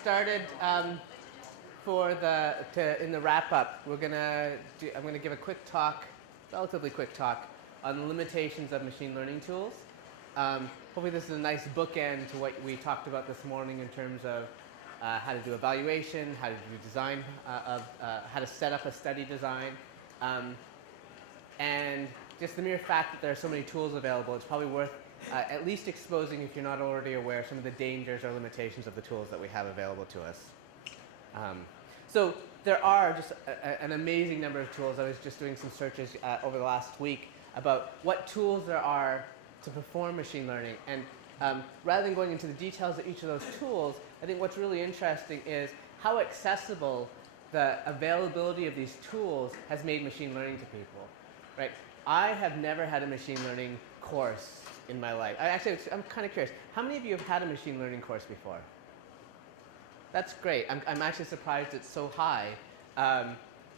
started in the wrap up. I'm gonna give a quick talk, relatively quick talk, on the limitations of machine learning tools. Hopefully this is a nice bookend to what we talked about this morning in terms of how to do evaluation, how to do design, how to set up a study design, and just the mere fact that there are so many tools available, it's probably worth at least exposing, if you're not already aware, some of the dangers or limitations of the tools that we have available to us. So there are just an amazing number of tools. I was just doing some searches over the last week about what tools there are to perform machine learning. And rather than going into the details of each of those tools, I think what's really interesting is how accessible the availability of these tools has made machine learning to people. Right? I have never had a machine learning course in my life. I'm kind of curious. How many of you have had a machine learning course before? That's great. I'm actually surprised it's so high,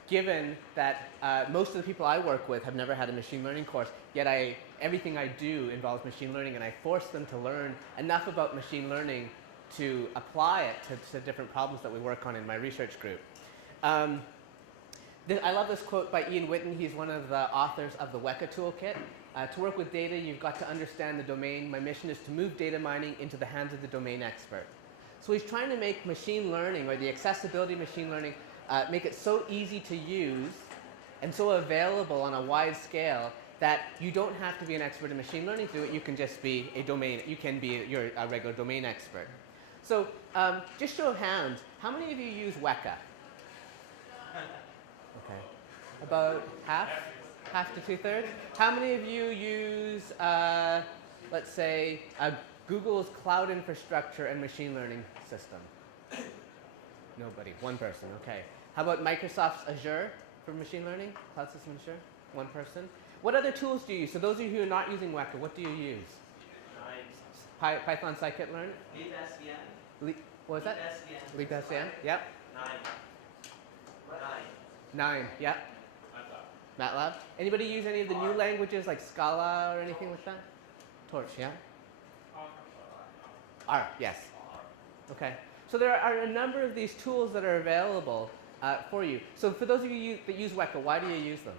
given that most of the people I work with have never had a machine learning course, yet everything I do involves machine learning, and I force them to learn enough about machine learning to apply it to different problems that we work on in my research group. I love this quote by Ian Whitten. He's one of the authors of the Weka toolkit. To work with data, you've got to understand the domain. My mission is to move data mining into the hands of the domain expert. So he's trying to make machine learning, or the accessibility of machine learning, make it so easy to use and so available on a wide scale that you don't have to be an expert in machine learning to do it. You can just be a domain. You can be a regular domain expert. So just show of hands, how many of you use Weka? Okay, about half to two-thirds. How many of you use, let's say, Google's cloud infrastructure and machine learning system? Nobody. One person. Okay. How about Microsoft's Azure for machine learning? Cloud system Azure? One person. What other tools do you use? So those of you who are not using Weka, what do you use? Python scikit-learn? LeapSVN. What was that? LeapSVN. Yep. 9. Yep. MATLAB. Anybody use any of the new languages like Scala or anything like that? Torch. Yeah. R, yes. Okay. So there are a number of these tools that are available for you. So for those of you that use Weka, why do you use them?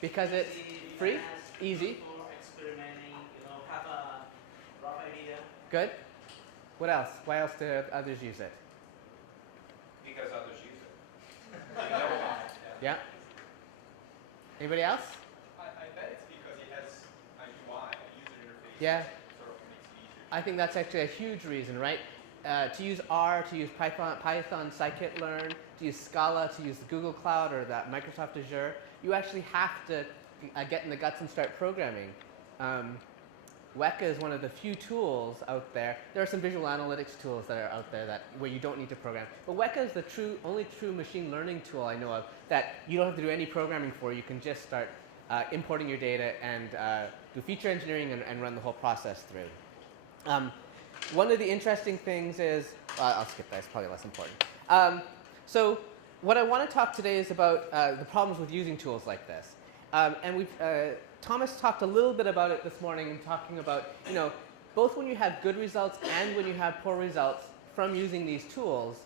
Because it's free, easy. Experimenting, have a rough idea. Good. What else? Why else do others use it? Because others use it. Yeah. Anybody else? I bet it's because it has a UI, a user interface. Yeah. Sort of makes it easier. I think that's actually a huge reason, right? To use R, to use Python scikit-learn, to use Scala, to use the Google Cloud or the Microsoft Azure, you actually have to get in the guts and start programming. Weka is one of the few tools out there. There are some visual analytics tools that are out there where you don't need to program. But Weka is the only true machine learning tool I know of that you don't have to do any programming for. You can just start importing your data and do feature engineering and run the whole process through. One of the interesting things is, I'll skip that, it's probably less important. So what I want to talk today is about the problems with using tools like this. And Thomas talked a little bit about it this morning, talking about, both when you have good results and when you have poor results from using these tools,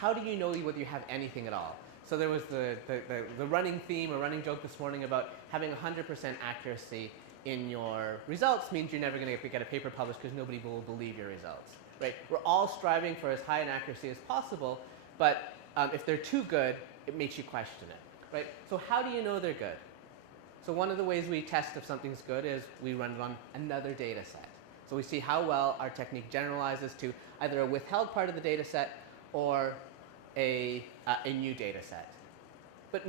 how do you know whether you have anything at all? So there was the running theme or running joke this morning about having 100% accuracy in your results means you're never going to get a paper published because nobody will believe your results, right? We're all striving for as high an accuracy as possible, but if they're too good, it makes you question it, right? So how do you know they're good? So one of the ways we test if something's good is we run it on another data set. So we see how well our technique generalizes to either a withheld part of the data set or a new data set. But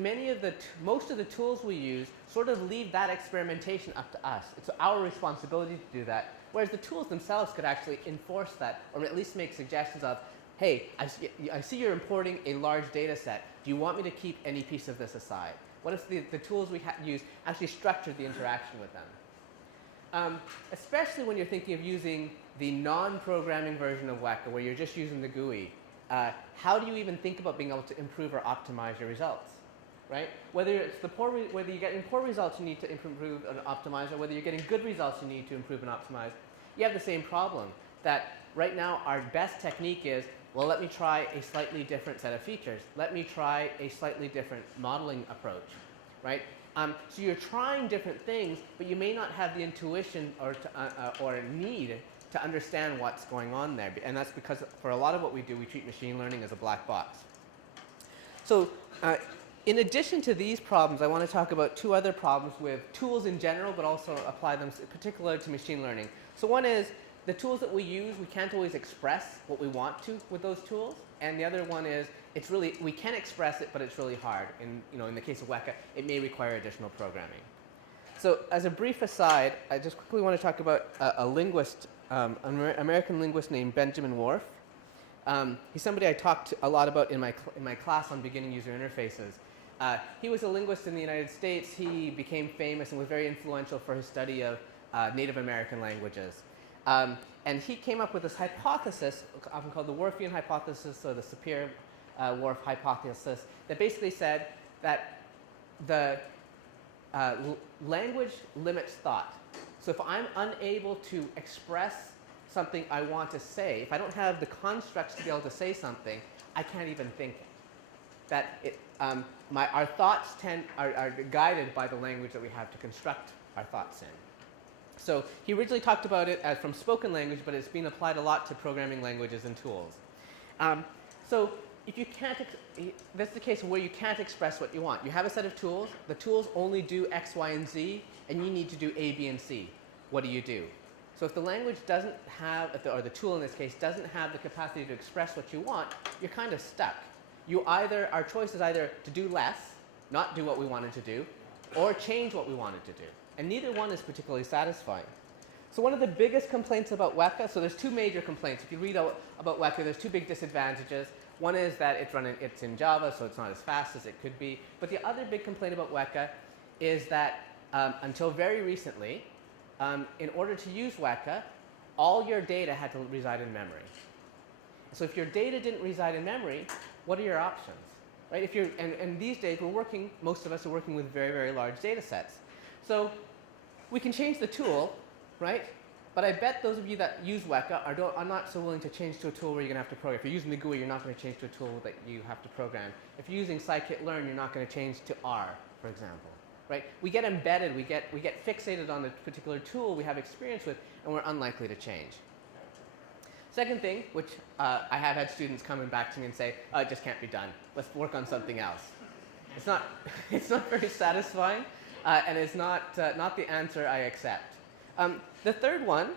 most of the tools we use sort of leave that experimentation up to us. It's our responsibility to do that, whereas the tools themselves could actually enforce that or at least make suggestions of, hey, I see you're importing a large data set. Do you want me to keep any piece of this aside? What if the tools we use actually structured the interaction with them? Especially when you're thinking of using the non-programming version of Weka, where you're just using the GUI. How do you even think about being able to improve or optimize your results? Right? Whether you're getting poor results, you need to improve and optimize, or whether you're getting good results, you need to improve and optimize. You have the same problem that right now our best technique is, well, let me try a slightly different set of features. Let me try a slightly different modeling approach, right? So you're trying different things, but you may not have the intuition or need to understand what's going on there. And that's because for a lot of what we do, we treat machine learning as a black box. So in addition to these problems, I want to talk about two other problems with tools in general, but also apply them particularly to machine learning. So one is the tools that we use, we can't always express what we want to with those tools. And the other one is we can express it, but it's really hard. In the case of Weka, it may require additional programming. So as a brief aside, I just quickly want to talk about a linguist, an American linguist named Benjamin Whorf. He's somebody I talked a lot about in my class on beginning user interfaces. He was a linguist in the United States. He became famous and was very influential for his study of Native American languages. And he came up with this hypothesis, often called the Warfield Hypothesis or the Sapir-Whorf Hypothesis, that basically said that the language limits thought. So if I'm unable to express something I want to say, if I don't have the constructs to be able to say something, I can't even think it. That our thoughts are guided by the language that we have to construct our thoughts in. So he originally talked about it as from spoken language, but it's been applied a lot to programming languages and tools. So if you can't, that's the case where you can't express what you want. You have a set of tools. The tools only do X, Y, and Z, and you need to do A, B, and C. What do? So if the language doesn't have, or the tool in this case, doesn't have the capacity to express what you want, you're kind of stuck. Our choice is either to do less, not do what we wanted to do, or change what we wanted to do. And neither one is particularly satisfying. So one of the biggest complaints about Weka, so there's two major complaints. If you read about Weka, there's two big disadvantages. One is that it's in Java, so it's not as fast as it could be. But the other big complaint about Weka is that until very recently, in order to use Weka, all your data had to reside in memory. So if your data didn't reside in memory, what are your options? Right? And these days, most of us are working with very, very large data sets. So we can change the tool, right? But I bet those of you that use Weka are not so willing to change to a tool where you're going to have to program. If you're using the GUI, you're not going to change to a tool that you have to program. If you're using scikit-learn, you're not going to change to R, for example. Right? We get embedded, we get fixated on the particular tool we have experience with, and we're unlikely to change. Second thing, which I have had students coming back to me and say, oh, it just can't be done. Let's work on something else. It's not very satisfying. And it's not the answer I accept. The third one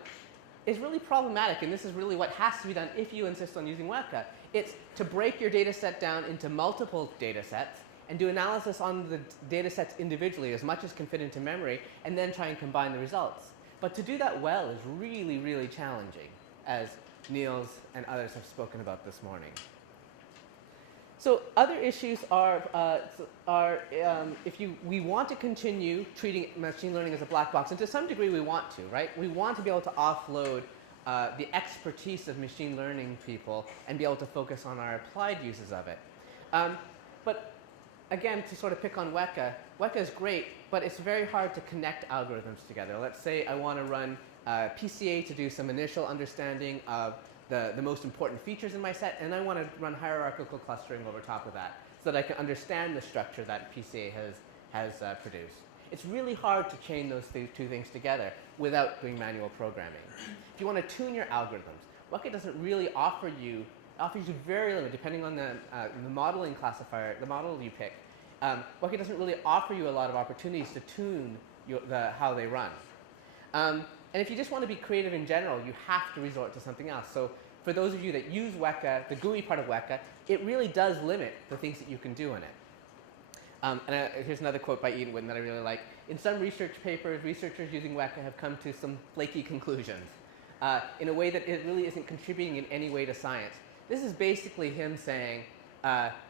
is really problematic, and this is really what has to be done if you insist on using Weka. It's to break your data set down into multiple data sets and do analysis on the data sets individually as much as can fit into memory, and then try and combine the results. But to do that well is really, really challenging, as Nils and others have spoken about this morning. So other issues are we want to continue treating machine learning as a black box, and to some degree we want to, right? We want to be able to offload the expertise of machine learning people and be able to focus on our applied uses of it. But again, to sort of pick on Weka, Weka is great, but it's very hard to connect algorithms together. Let's say I want to run PCA to do some initial understanding of the most important features in my set, and I want to run hierarchical clustering over top of that so that I can understand the structure that PCA has produced. It's really hard to chain those two things together without doing manual programming. If you want to tune your algorithms, Weka doesn't really offers you very limited, depending on the modeling classifier, the model you pick. Weka doesn't really offer you a lot of opportunities to tune how they run. And if you just want to be creative in general, you have to resort to something else. So for those of you that use Weka, the GUI part of Weka, it really does limit the things that you can do in it. Here's another quote by Anind that I really like. In some research papers, researchers using Weka have come to some flaky conclusions in a way that it really isn't contributing in any way to science. This is basically him saying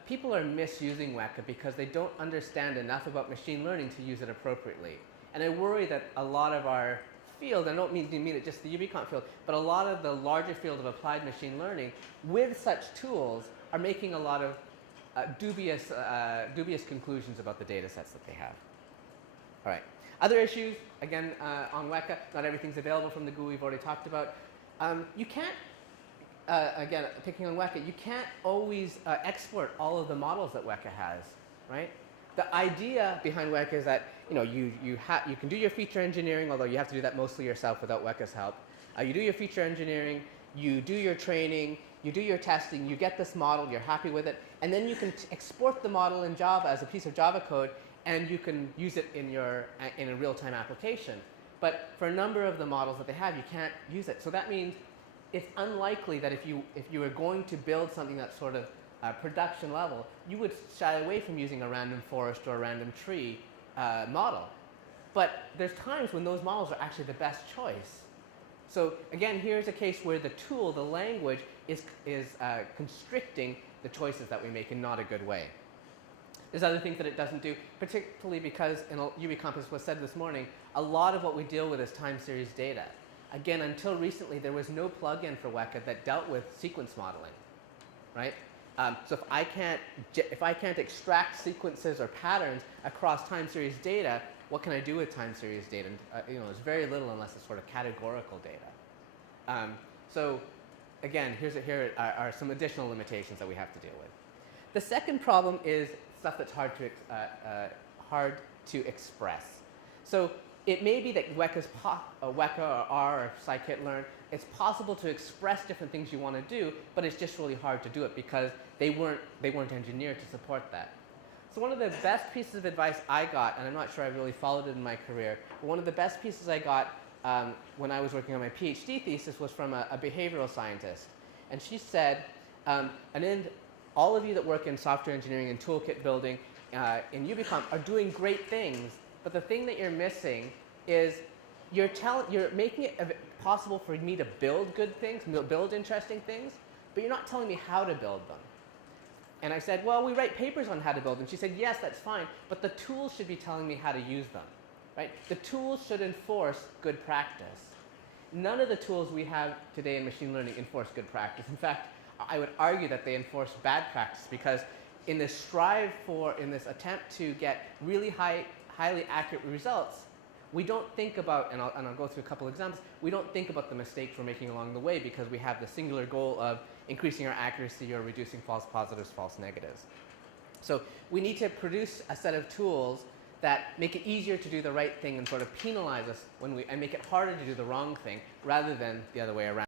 people are misusing Weka because they don't understand enough about machine learning to use it appropriately. And I worry that a lot of our field, I don't mean it just the Ubicomp field, but a lot of the larger field of applied machine learning with such tools are making a lot of dubious conclusions about the data sets that they have. All right. Other issues, again, on Weka, not everything's available from the GUI we've already talked about. You can't again, picking on Weka, you can't always export all of the models that Weka has, right? The idea behind Weka is that you can do your feature engineering, although you have to do that mostly yourself without Weka's help. You do your feature engineering, you do your training, you do your testing, you get this model, you're happy with it, and then you can export the model in Java as a piece of Java code, and you can use it in a real-time application. But for a number of the models that they have, you can't use it. So that means it's unlikely that if you were going to build something that's sort of production level, you would shy away from using a random forest or a random tree model. But there's times when those models are actually the best choice. So again, here's a case where the tool, the language, is constricting the choices that we make in not a good way. There's other things that it doesn't do, particularly because in Ubicomp, as was said this morning, a lot of what we deal with is time series data. Again, until recently, there was no plugin for Weka that dealt with sequence modeling, right? So if I can't extract sequences or patterns across time series data, what can I do with time series data? There's very little unless it's sort of categorical data. So again, here are some additional limitations that we have to deal with. The second problem is stuff that's hard to express. So it may be that Weka or R or scikit-learn, it's possible to express different things you want to do, but it's just really hard to do it because they weren't engineered to support that. So one of the best pieces of advice I got, and I'm not sure I really followed it in my career, but one of the best pieces I got when I was working on my PhD thesis was from a behavioral scientist. And she said, Anind, all of you that work in software engineering and toolkit building in Ubicomp are doing great things, but the thing that you're missing is you're making it possible for me to build good things, build interesting things, but you're not telling me how to build them. And I said, well, we write papers on how to build them. She said, yes, that's fine, but the tools should be telling me how to use them, right? The tools should enforce good practice. None of the tools we have today in machine learning enforce good practice. In fact, I would argue that they enforce bad practice because in this attempt to get really highly accurate results, we don't think about, and I'll go through a couple examples, we don't think about the mistakes we're making along the way because we have the singular goal of increasing our accuracy or reducing false positives, false negatives. So we need to produce a set of tools that make it easier to do the right thing and sort of penalize us and make it harder to do the wrong thing rather than the other way around.